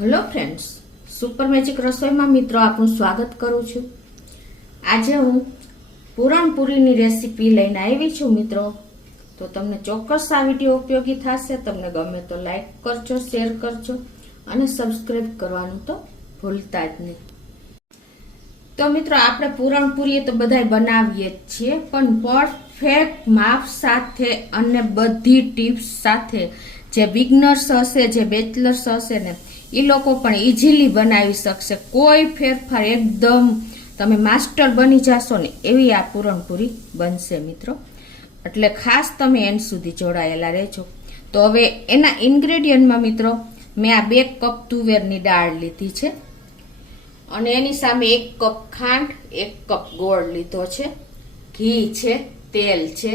Hello friends, super magic રસોઈમાં મિત્રો આપનું સ્વાગત કરું છું। આજે હું પૂરણપૂરીની રેસીપી લઈને આવી છું મિત્રો। તો તમને ચોક્કસ આ વિડીયો ઉપયોગી થશે। તમને ગમે તો લાઈક કરજો, શેર કરજો અને સબસ્ક્રાઇબ કરવાનું તો ભૂલતા જ નહીં। તો મિત્રો આપણે પૂરણપૂરી તો બધાય બનાવીએ જ છીએ, પણ પરફેક્ટ માપ સાથે અને બધી ટિપ્સ સાથે જે બિગનર્સ હશે, જે બેચલર્સ હશે ને, એ લોકો પણ ઇઝીલી બનાવી શકશે। કોઈ ફેરફાર, એકદમ તમે માસ્ટર બની જશો ને એવી આ પૂરણપૂરી બનશે મિત્રો। એટલે ખાસ તમે એન્ડ સુધી જોડાયેલા રહેજો। તો હવે એના ઇન્ગ્રેડિયન્ટમાં મિત્રો મેં આ 2 કપ તુવેરની દાળ લીધી છે અને એની સામે 1 કપ ખાંડ, 1 કપ ગોળ લીધો છે, ઘી છે, તેલ છે,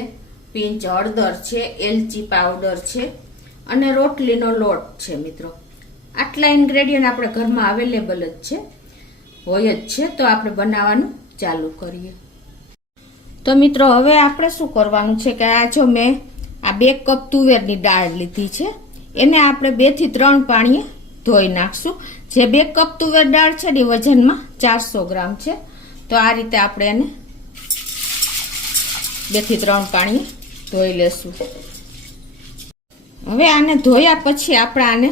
પિંચ હળદર છે, એલચી પાવડર છે અને રોટલીનો લોટ છે મિત્રો। આટલા ઇન્ગ્રેડિયન્ટ આપણે ઘરમાં અવેલેબલ જ છે, હોય જ છે। તો આપણે બનાવવાનું ચાલુ કરીએ। તો મિત્રો હવે આપણે શું કરવાનું છે કે આ જો મેં આ 2 કપ તુવેરની દાળ લીધી છે, એને આપણે 2 થી 3 પાણીએ ધોઈ નાખશું। જે 2 કપ તુવેર દાળ છે ને વજનમાં 400 ગ્રામ છે। તો આ રીતે આપણે એને 2 થી 3 પાણીએ ધોઈ લેશું। હવે આને ધોયા પછી આપણે આને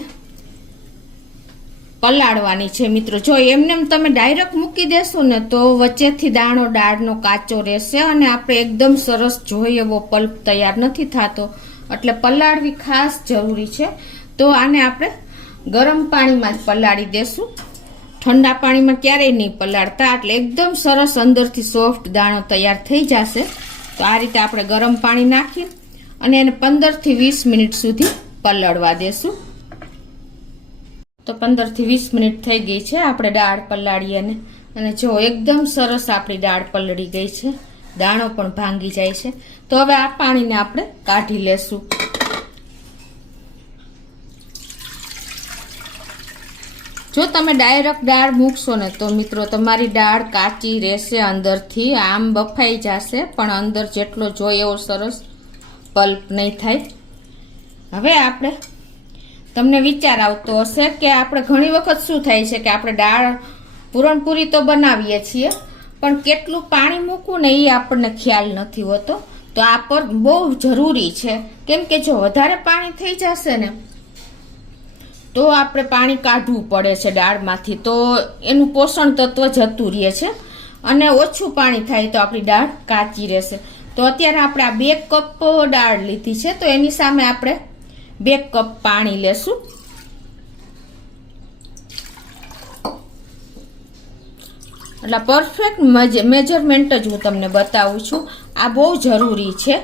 પલાળવાની છે મિત્રો। જો એમને તમે ડાયરેક્ટ મૂકી દેશો ને તો વચ્ચેથી દાણો દાળનો કાચો રહેશે અને આપણે એકદમ સરસ જોઈએ એવો પલ્પ તૈયાર નથી થતો, એટલે પલાળવી ખાસ જરૂરી છે। તો આને આપણે ગરમ પાણીમાં જ પલાળી દેશું, ઠંડા પાણીમાં ક્યારેય નહીં પલાળતા, એટલે એકદમ સરસ અંદરથી સોફ્ટ દાણો તૈયાર થઈ જશે। તો આ રીતે આપણે ગરમ પાણી નાખી અને એને 15 થી 20 મિનિટ સુધી પલાળવા દેશું। તો 15 થી 20 મિનિટ થઈ ગઈ છે આપણે દાળ પલાળીએ અને જો એકદમ સરસ આપણી દાળ પલળી ગઈ છે, દાણો પણ ભાંગી જાય છે। તો હવે આ પાણીને આપણે કાઢી લેશું। જો તમે ડાયરેક્ટ દાળ મૂકશો ને તો મિત્રો તમારી દાળ કાચી રહેશે, અંદરથી આમ બફાઈ જશે પણ અંદર જેટલો જોઈએ એવો સરસ પલ્પ નહીં થાય। હવે આપણે તમને વિચાર આવતો હશે કે આપણે ઘણી વખત શું થાય છે કે આપણે દાળ પૂરણપૂરી તો બનાવીએ છીએ પણ કેટલું પાણી મૂકવું ને એ આપણને ખ્યાલ નથી હોતો। તો આ પર બહુ જરૂરી છે, કેમ કે જો વધારે પાણી થઈ જશે ને તો આપણે પાણી કાઢવું પડે છે દાળમાંથી, તો એનું પોષણ તત્વ જતું રહે છે અને ઓછું પાણી થાય તો આપણી દાળ કાચી રહેશે। તો અત્યારે આપણે આ 2 કપ દાળ લીધી છે, તો એની સામે આપણે 2 કપ પાણી લેશું। એટલે પરફેક્ટ મેજરમેન્ટ જ હું તમને બતાવું છું, આ બહુ જરૂરી છે।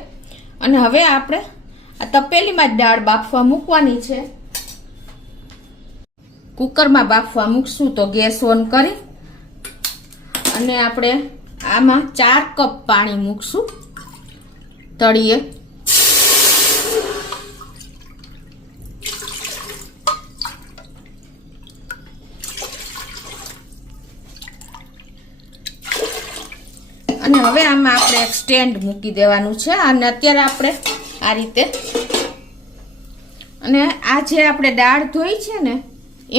અને હવે આપણે આ તપેલીમાં જ દાળ બાફવા મૂકવાની છે। કુકરમાં બાફવા મૂકશું તો ગેસ ઓન કરી અને આપણે આમાં 4 કપ પાણી મૂકશું તળીએ। અને હવે આમાં આપણે એક સ્ટેન્ડ મૂકી દેવાનું છે અને અત્યારે આપણે આ રીતે અને આ જે આપણે દાળ ધોઈ છે ને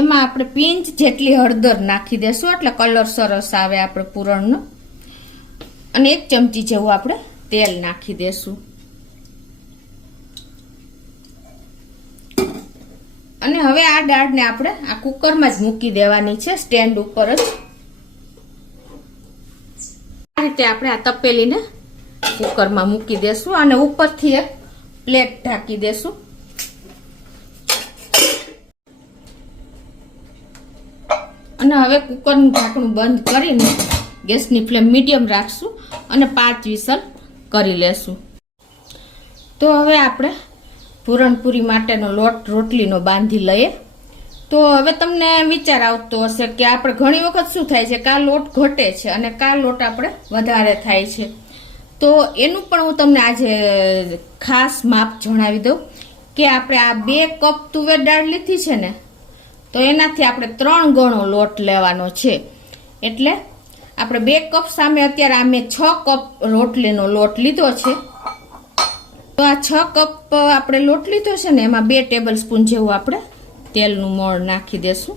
એમાં આપણે પિંચ જેટલી હળદર નાખી દેશું, એટલે કલર સરસ આવે આપણે પૂરણનો, અને 1 ચમચી જેવું આપણે તેલ નાખી દેશું। અને હવે આ દાળને આપણે આ કુકરમાં જ મૂકી દેવાની છે, સ્ટેન્ડ ઉપર જ। આ રીતે આપણે આ તપેલીને કુકરમાં મૂકી દેશું અને ઉપરથી એક પ્લેટ ઢાંકી દેશું। અને હવે કુકરનું ઢાંકણું બંધ કરીને ગેસની ફ્લેમ મીડિયમ રાખશું અને 5 વિસલ કરી લેશું। તો હવે આપણે પૂરણપૂરી માટેનો લોટ રોટલીનો બાંધી લઈએ। તો હવે તમને વિચાર આવતો હશે કે આપણે ઘણી વખત શું થાય છે કે આ લોટ ઘટે છે અને કા લોટ આપણે વધારે થાય છે। તો એનું પણ હું તમને આજે ખાસ માપ જણાવી દઉં કે આપણે આ 2 કપ તુવેર દાળ લીધી છે ને, તો એનાથી આપણે 3 ગણો લોટ લેવાનો છે। એટલે આપણે 2 કપ સામે અત્યારે આ મેં 6 કપ રોટલીનો લોટ લીધો છે। તો આ 6 કપ આપણે લોટ લીધો છે ને એમાં 2 ટેબલ સ્પૂન જેવું આપણે તેલનું મોણ નાખી દેશું।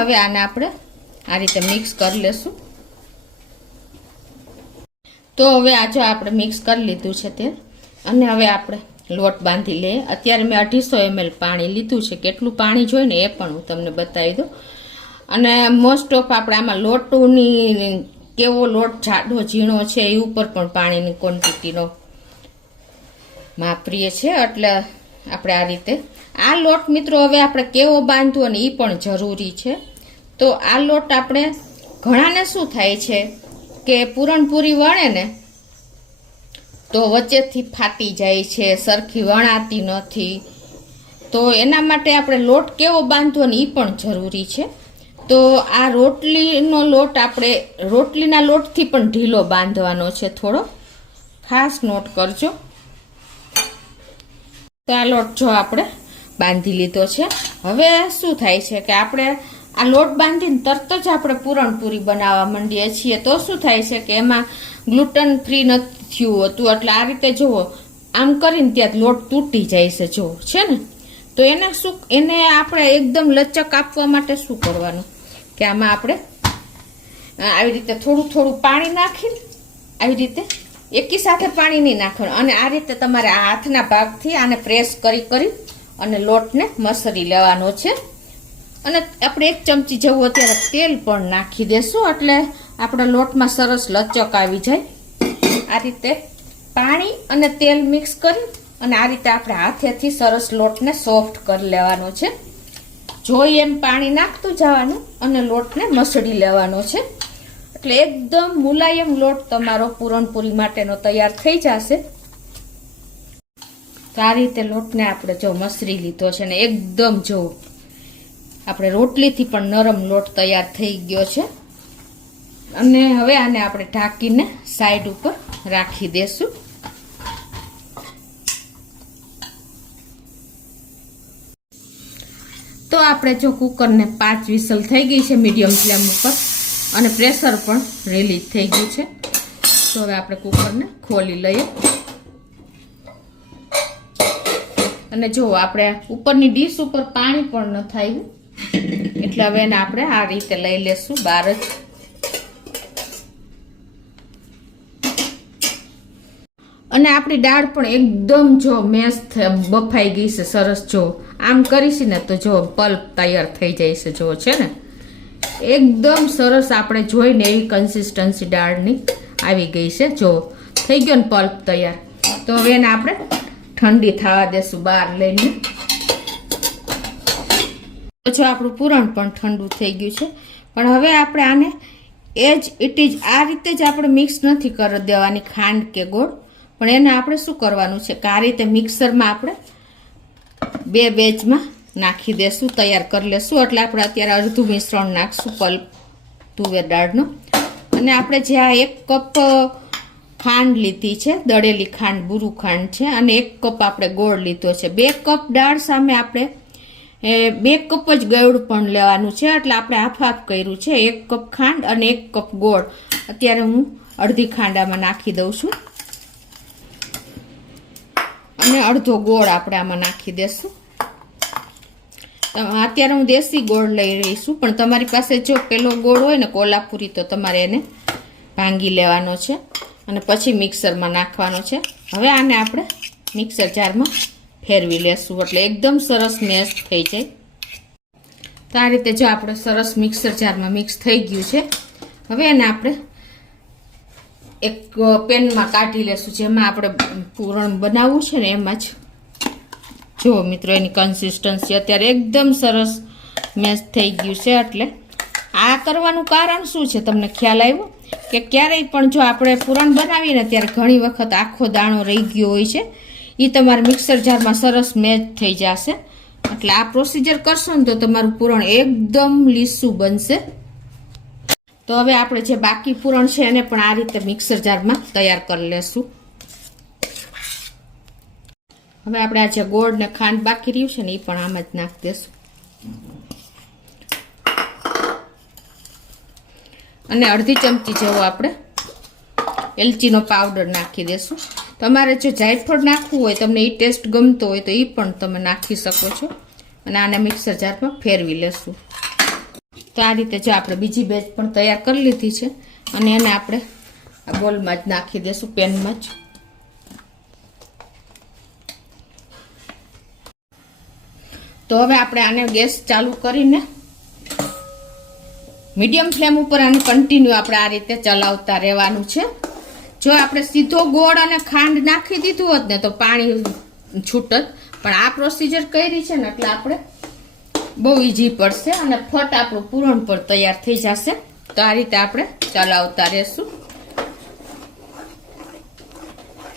હવે આને આપણે આ રીતે મિક્સ કરી લેશું. તો હવે આજે આપણે મિક્સ કરી લીધું છે તેલ, અને હવે આપણે લોટ બાંધી લઈએ. અત્યારે મેં 250 ml પાણી લીધું છે. કેટલું પાણી જોઈએ ને એ પણ હું તમને બતાવી દઉં. અને મોસ્ટ ઓફ આપણે આમાં લોટની કેવો લોટ જાડો ઝીણો છે એ ઉપર પણ પાણીની ક્વોન્ટિટીનો માપરીએ છે. એટલે આપણે આ રીતે આ લોટ મિત્રો હવે આપણે કેવો બાંધવો અને એ પણ જરૂરી છે. તો આ લોટ આપણે ઘણાને શું થાય છે કે પૂરણપૂરી વણે ને તો વચ્ચેથી ફાટી જાય છે, સરખી વણાતી નથી. તો એના માટે આપણે લોટ કેવો બાંધવો ને એ પણ જરૂરી છે. તો આ રોટલીનો લોટ આપણે રોટલીના લોટથી પણ ઢીલો બાંધવાનો છે થોડો, ખાસ નોટ કરજો. તો આ લોટ જો આપણે બાંધી લીધો છે. હવે શું થાય છે કે આપણે આ લોટ બાંધીને તરત જ આપણે પૂરણપૂરી બનાવવા માંડીએ છીએ. તો શું થાય છે કે એમાં ગ્લુટન ફ્રી નથી થયું હતું, એટલે આ રીતે જુઓ આમ કરીને ત્યાં લોટ તૂટી જાય છે જો છે ને. તો એને આપણે એકદમ લચક આપવા માટે શું કરવાનું કે આમાં આપણે આવી રીતે થોડું થોડું પાણી નાખીને આવી રીતે એકી સાથે પાણી નહીં નાખવાનું, અને આ રીતે તમારે આ હાથના ભાગથી આને પ્રેસ કરી અને લોટને મસરી લેવાનો છે. અને આપણે 1 ચમચી જેવું અત્યારે તેલ પણ નાખી દેશું, એટલે આપણા લોટમાં સરસ લચક આવી જાય. આ રીતે પાણી અને તેલ મિક્સ કરી અને આ રીતે આપણે હાથેથી સરસ લોટને સોફ્ટ કરી લેવાનો છે. જોઈ એમ પાણી નાખતું જવાનું અને લોટને મસળી લેવાનો છે. એટલે એકદમ મુલાયમ લોટ તમારો પૂરણપૂરી માટેનો તૈયાર થઈ જશે. તો આ રીતે લોટને આપણે જો મસળી લીધો છે ને એકદમ જો આપણે રોટલીથી પણ નરમ લોટ તૈયાર થઈ ગયો છે. અને હવે આને આપણે ઢાંકીને સાઈડ ઉપર રાખી દેશું. તો આપણે જો કુકરને 5 વિસલ થઈ ગઈ છે મીડિયમ ફ્લેમ ઉપર, અને પ્રેશર પણ રિલીઝ થઈ ગયું છે. તો હવે આપણે કુકરને ખોલી લઈએ. અને જો આપણે ઉપરની ડીશ ઉપર પાણી પણ ન થાય, એટલે હવે એને આપણે આ રીતે લઈ લેશું બહાર જ. અને આપણી દાળ પણ એકદમ જો મેશ બફાઈ ગઈ છે સરસ. જો આમ કરીશું ને તો જો પલ્પ તૈયાર થઈ જાય છે જો છે ને એકદમ સરસ. આપણે જોઈને એવી કન્સિસ્ટન્સી દાળની આવી ગઈ છે. જો થઈ ગયો ને પલ્પ તૈયાર. તો હવે એને આપણે ઠંડી થવા દેશું બહાર લઈને. જો આપણું પૂરણ પણ ઠંડુ થઈ ગયું છે. પણ હવે આપણે આને એજ ઇટ ઇઝ આ રીતે જ આપણે મિક્સ નથી કરી દેવાની ખાંડ કે ગોળ, પણ એને આપણે શું કરવાનું છે કે આ રીતે મિક્સરમાં આપણે 2 બેચમાં નાખી દેશું, તૈયાર કરી લેશું. એટલે આપણે અત્યારે અડધું મિશ્રણ નાખશું પલ્પ તુવેર દાળનું. અને આપણે જે આ 1 કપ ખાંડ લીધી છે, દળેલી ખાંડ બુરુ ખાંડ છે, અને 1 કપ આપણે ગોળ લીધો છે. 2 કપ દાળ સામે આપણે 2 કપ જ ગળું પણ લેવાનું છે. એટલે આપણે હાફ કર્યું છે. 1 કપ ખાંડ અને 1 કપ ગોળ. અત્યારે હું અડધી ખાંડ આમાં નાખી દઉં છું, અને અડધો ગોળ આપણે આમાં નાખી દેશું. અત્યારે હું દેશી ગોળ લઈ રહી છું, પણ તમારી પાસે જો પેલો ગોળ હોય ને કોલ્હાપુરી, તો તમારે એને ભાંગી લેવાનો છે અને પછી મિક્સરમાં નાખવાનો છે. હવે આને આપણે મિક્સર જારમાં ફેરવી લેશું, એટલે એકદમ સરસ મેશ થઈ જાય. તો આ રીતે જો આપણે સરસ મિક્સર જારમાં મિક્સ થઈ ગયું છે. હવે એને આપણે એક પેનમાં કાઢી લેશું, જેમાં આપણે પૂરણ બનાવવું છે ને એમાં જ. જો મિત્રો એની કન્સિસ્ટન્સી અત્યારે એકદમ સરસ મેશ થઈ ગયું છે. એટલે આ કરવાનું કારણ શું છે તમને ખ્યાલ આવ્યો કે ક્યારેય પણ જો આપણે પૂરણ બનાવીએ ને ત્યારે ઘણી વખત આખો દાણો રહી ગયો હોય છે, એ તમારે મિક્સર જારમાં સરસ મેચ થઈ જશે. એટલે આ પ્રોસીજર કરશો ને તો તમારું પૂરણ એકદમ લીસું બનશે. તો હવે આપણે જે બાકી પૂરણ છે એને પણ આ રીતે મિક્સર જારમાં તૈયાર કરી લેશું. હવે આપણે આ જે ગોળ ને ખાંડ બાકી રહ્યું છે ને એ પણ આમ જ નાખી દેશું. અને અડધી ચમચી જેવો આપણે એલચીનો પાવડર નાખી દેશું. તમારે જો જાયફળ નાખવું હોય, તમને એ ટેસ્ટ ગમતો હોય તો એ પણ તમે નાખી શકો છો. અને આને મિક્સર જારમાં ફેરવી લેશું. તો આ રીતે જો આપણે બીજી બેચ પણ તૈયાર કરી લીધી છે અને એને આપણે આ બોલમાં જ નાખી દેશું, પેનમાં જ. તો હવે આપણે આને ગેસ ચાલુ કરીને મીડિયમ ફ્લેમ ઉપર આને કન્ટિન્યુ આપણે આ રીતે ચલાવતા રહેવાનું છે. જો આપણે સીધો ગોળ અને ખાંડ નાખી દીધું હોત ને તો પાણી છૂટત, પણ આ પ્રોસીજર કરી છે ને એટલે આપણે બહુ ઈઝી પડશે અને ફટ આપણું પૂરણ પર તૈયાર થઈ જશે. તો આ રીતે આપણે ચલાવતા રહેશું.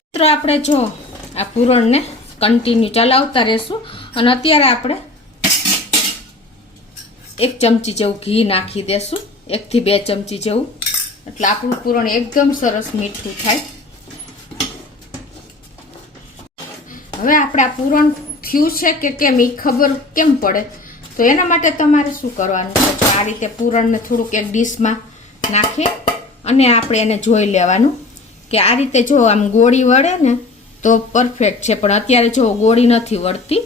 મિત્રો આપણે જો આ પૂરણને કન્ટિન્યુ ચલાવતા રહેશું અને અત્યારે આપણે 1 ચમચી જેવું ઘી નાખી દેશું, 1 થી 2 ચમચી જેવું, એટલે આપણું પૂરણ એકદમ સરસ મીઠું થાય. હવે આપણે આ પૂરણ થયું છે કે કેમ એ ખબર કેમ પડે, તો એના માટે તમારે શું કરવાનું છે, આ રીતે પૂરણને થોડુંક એક ડીશમાં નાખી અને આપણે એને જોઈ લેવાનું કે આ રીતે જો આમ ગોળી વળે ને તો પરફેક્ટ છે, પણ અત્યારે જો ગોળી નથી વળતી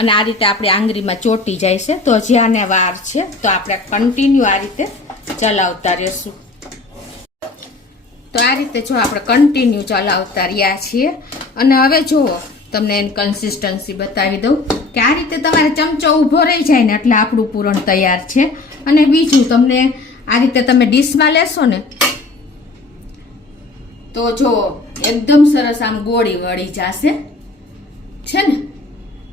અને આ રીતે આપણી આંગળીમાં ચોટી જાય છે. તો જ્યાંને વાર છે તો આપણે કન્ટિન્યુ આ રીતે ચલાવતા રહેશું. તો આ રીતે જો આપણે કન્ટિન્યુ ચલાવતા રહ્યા છીએ અને હવે જુઓ તમને એની કન્સિસ્ટન્સી બતાવી દઉં કે આ રીતે તમારે ચમચો ઊભો રહી જાય ને એટલે આપણું પૂરણ તૈયાર છે. અને બીજું તમને આ રીતે તમે ડીશમાં લેશો ને તો જો એકદમ સરસ આમ ગોળી વળી જશે છે ને,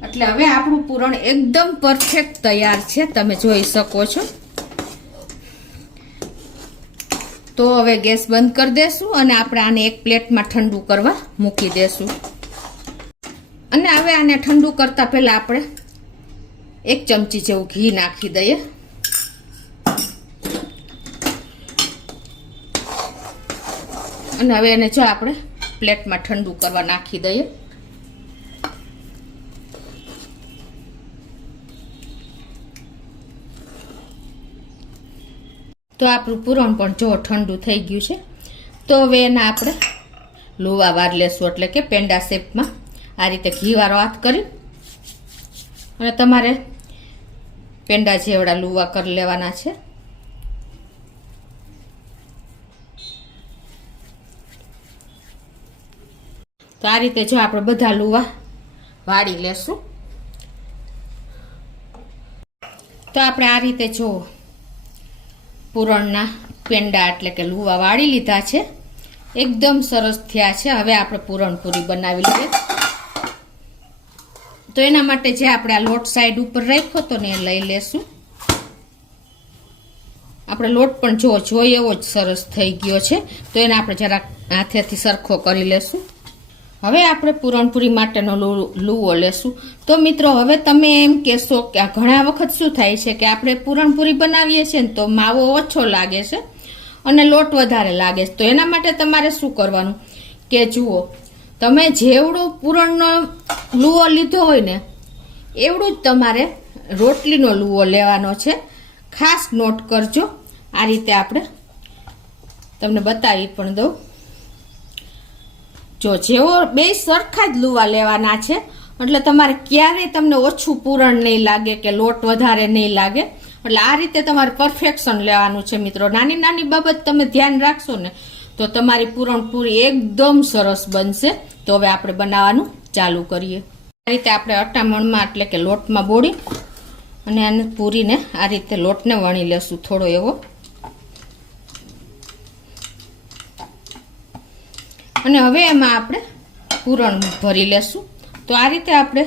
એટલે હવે આપણું પૂરણ એકદમ પરફેક્ટ તૈયાર છે, તમે જોઈ શકો છો. તો હવે ગેસ બંધ કરી દેશું અને આપણે આને એક પ્લેટમાં ઠંડુ કરવા મૂકી દેશું. અને હવે આને ઠંડુ કરતા પહેલા આપણે 1 ચમચી જેવું ઘી નાખી દઈએ અને હવે એને જો આપણે પ્લેટમાં ઠંડુ કરવા નાખી દઈએ. તો આપણું પૂરણ પણ જો ઠંડુ થઈ ગયું છે. તો હવે એના આપણે લુવા વાર લેશું, એટલે કે પેંડા શેપમાં આ રીતે ઘીવાળો હાથ કરી અને તમારે પેંડા જેવડા લુવા કરી લેવાના છે. તો આ રીતે જો આપણે બધા લુવા વાળી લેશું. તો આપણે આ રીતે જો પૂરણના પેંડા એટલે કે લુવા વાળી લીધા છે, એકદમ સરસ થયા છે. હવે આપણે પૂરણપૂરી બનાવી લઈએ. તો એના માટે જે આપણે આ લોટ સાઈડ ઉપર રાખ્યો તો ને એ લઈ લેશું. આપણે લોટ પણ જોઈએ એવો જ સરસ થઈ ગયો છે, તો એને આપણે જરાક હાથેથી સરખો કરી લેશું. હવે આપણે પૂરણપૂરી માટેનો લુવો લેશું. તો મિત્રો હવે તમે એમ કહેશો કે આ ઘણા વખત શું થાય છે કે આપણે પૂરણપૂરી બનાવીએ છીએ ને તો માવો ઓછો લાગે છે અને લોટ વધારે લાગે છે. તો એના માટે તમારે શું કરવાનું કે જુઓ, તમે જેવડું પૂરણનો લુવો લીધો હોય ને એવડું જ તમારે રોટલીનો લુવો લેવાનો છે. ખાસ નોટ કરજો. આ રીતે આપણે તમને બતાવી પણ દઉં. જો જેવો બે સરખા જ લુવા લેવાના છે એટલે તમારે ક્યારેય તમને ઓછું પૂરણ નહીં લાગે કે લોટ વધારે નહીં લાગે. એટલે આ રીતે તમારે પરફેક્શન લેવાનું છે મિત્રો. નાની નાની બાબત તમે ધ્યાન રાખશો ને તો તમારી પૂરણપૂરી એકદમ સરસ બનશે. તો હવે આપણે બનાવવાનું ચાલુ કરીએ. આ રીતે આપણે અટામણમાં એટલે કે લોટમાં બોળી અને આને પૂરીને આ રીતે લોટને વણી લેશું થોડો એવો. અને હવે એમાં આપણે પૂરણ ભરી લેશું. તો આ રીતે આપણે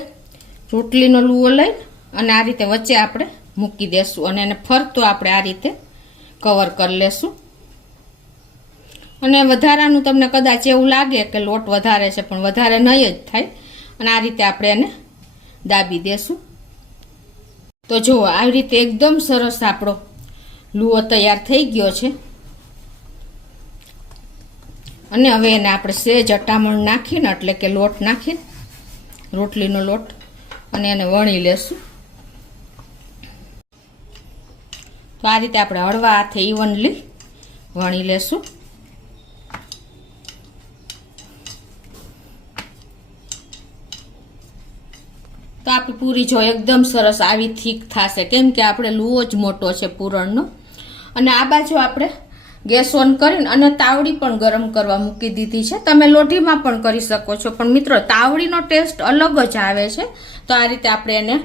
રોટલીનો લુવો લઈ અને આ રીતે વચ્ચે આપણે મૂકી દેશું અને એને ફરતો આપણે આ રીતે કવર કરી લેશું. અને વધારાનું તમને કદાચ એવું લાગે કે લોટ વધારે છે પણ વધારે નહીં જ થાય. અને આ રીતે આપણે એને દાબી દેશું. તો જુઓ આવી રીતે એકદમ સરસ આપણો લુવો તૈયાર થઈ ગયો છે. અને હવે એને આપણે સેજ અટામણ નાખીને એટલે કે લોટ નાખીને રોટલીનો લોટ અને એને વણી લેશું. તો આ રીતે આપણે હળવા હાથે ઇવનલી વણી લેશું. તો આપણી પૂરી જો એકદમ સરસ આવી થીક થશે, કેમ કે આપણે લુઓ જ મોટો છે પૂરણનો. અને આ બાજુ આપણે ગેસ ઓન કરીને અને તાવડી પણ ગરમ કરવા મૂકી દીધી છે. તમે લોઢીમાં પણ કરી શકો છો, પણ મિત્રો તાવડીનો ટેસ્ટ અલગ જ આવે છે. તો આ રીતે આપણે એને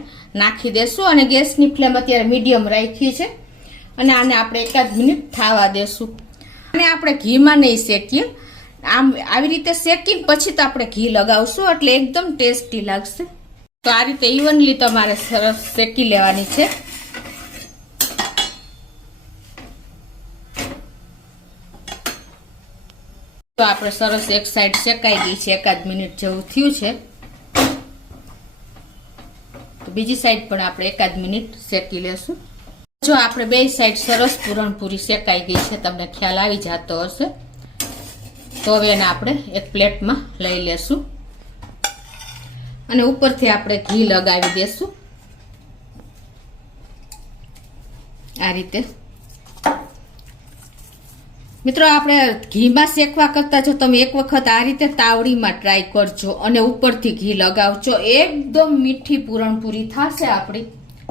નાખી દેશું અને ગેસની ફ્લેમ અત્યારે મીડિયમ રાખી છે અને આને આપણે 1 મિનિટ થવા દેશું. અને આપણે ઘીમાં નહીં શેકીએ, આમ આવી રીતે શેકીને પછી તો આપણે ઘી લગાવશું એટલે એકદમ ટેસ્ટી લાગશે. તો આ રીતે ઇવનલી તમારે સરસ શેકી લેવાની છે. તો આપણે સરસ એક સાઈડ શેકાઈ ગઈ છે, 1 મિનિટ જેવું થયું છે. તો બીજી સાઈડ પણ આપણે 1 મિનિટ શેકી લેશું. જો આપણે બે સાઈડ સરસ પૂરણપૂરી શેકાઈ ગઈ છે, તમને ખ્યાલ આવી જતો હશે. તો હવે એને આપણે એક પ્લેટમાં લઈ લેશું અને ઉપરથી આપણે ઘી લગાવી દેશું આ રીતે. મિત્રો આપણે ઘીમાં શેકવા કરતા જો તમે એક વખત આ રીતે તાવડીમાં ટ્રાય કરજો અને ઉપરથી ઘી લગાવજો, એકદમ મીઠી પૂરણપૂરી થશે આપણી.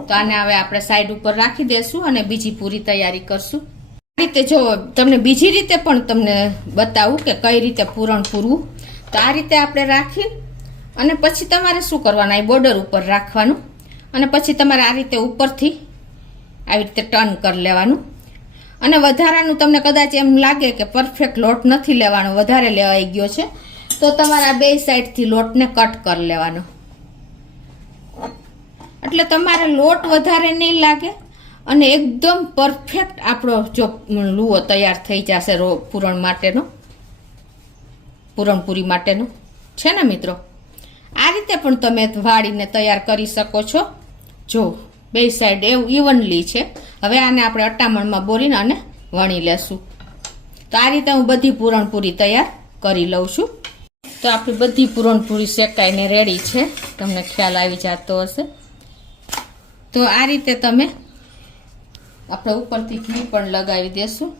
તો આને હવે આપણે સાઈડ ઉપર રાખી દેશું અને બીજી પૂરી તૈયારી કરશું. આ રીતે જો તમને બીજી રીતે પણ તમને બતાવું કે કઈ રીતે પૂરણ પૂરવું. તો આ રીતે આપણે રાખી અને પછી તમારે શું કરવાનું, આ બોર્ડર ઉપર રાખવાનું અને પછી તમારે આ રીતે ઉપરથી આવી રીતે ટર્ન કરી લેવાનું. અને વધારાનું તમને કદાચ એમ લાગે કે પરફેક્ટ લોટ નથી લેવાનો, વધારે લેવાઈ ગયો છે, તો તમારે આ બે સાઈડથી લોટને કટ કરી લેવાનો. એટલે તમારે લોટ વધારે નહીં લાગે અને એકદમ પરફેક્ટ આપણો જો લુઓ તૈયાર થઈ જશે પૂરણ માટેનો, પૂરણપૂરી માટેનો છે ને મિત્રો. આ રીતે પણ તમે વાળીને તૈયાર કરી શકો છો. જો બે સાઈડ એવું ઇવનલી છે. હવે આને આપણે અટામણમાં બોરીને અને વણી લેશું. તો આ રીતે હું બધી પૂરણપૂરી તૈયાર કરી લઉં છું. તો આપણી બધી પૂરણપૂરી શેકાઈને રેડી છે, તમને ખ્યાલ આવી જતો હશે. તો આ રીતે તમે આપણે ઉપરથી ઘી પણ લગાવી દેશું.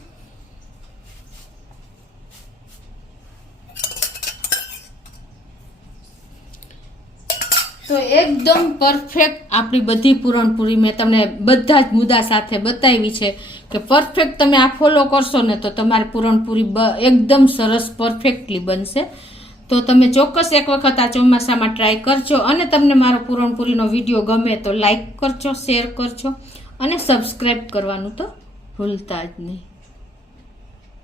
તો એકદમ પરફેક્ટ આપણી બધી પૂરણપૂરી મેં તમને બધા જ મુદ્દા સાથે બતાવી છે કે પરફેક્ટ તમે આ ફોલો કરશો ને તો તમારી પૂરણપૂરી એકદમ સરસ પરફેક્ટલી બનશે. તો તમે ચોક્કસ એક વખત આ ચોમાસામાં ટ્રાય કરજો અને તમને મારો પૂરણપૂરીનો વિડીયો ગમે તો લાઈક કરજો, શેર કરજો અને સબસ્ક્રાઈબ કરવાનું તો ભૂલતા જ નહીં.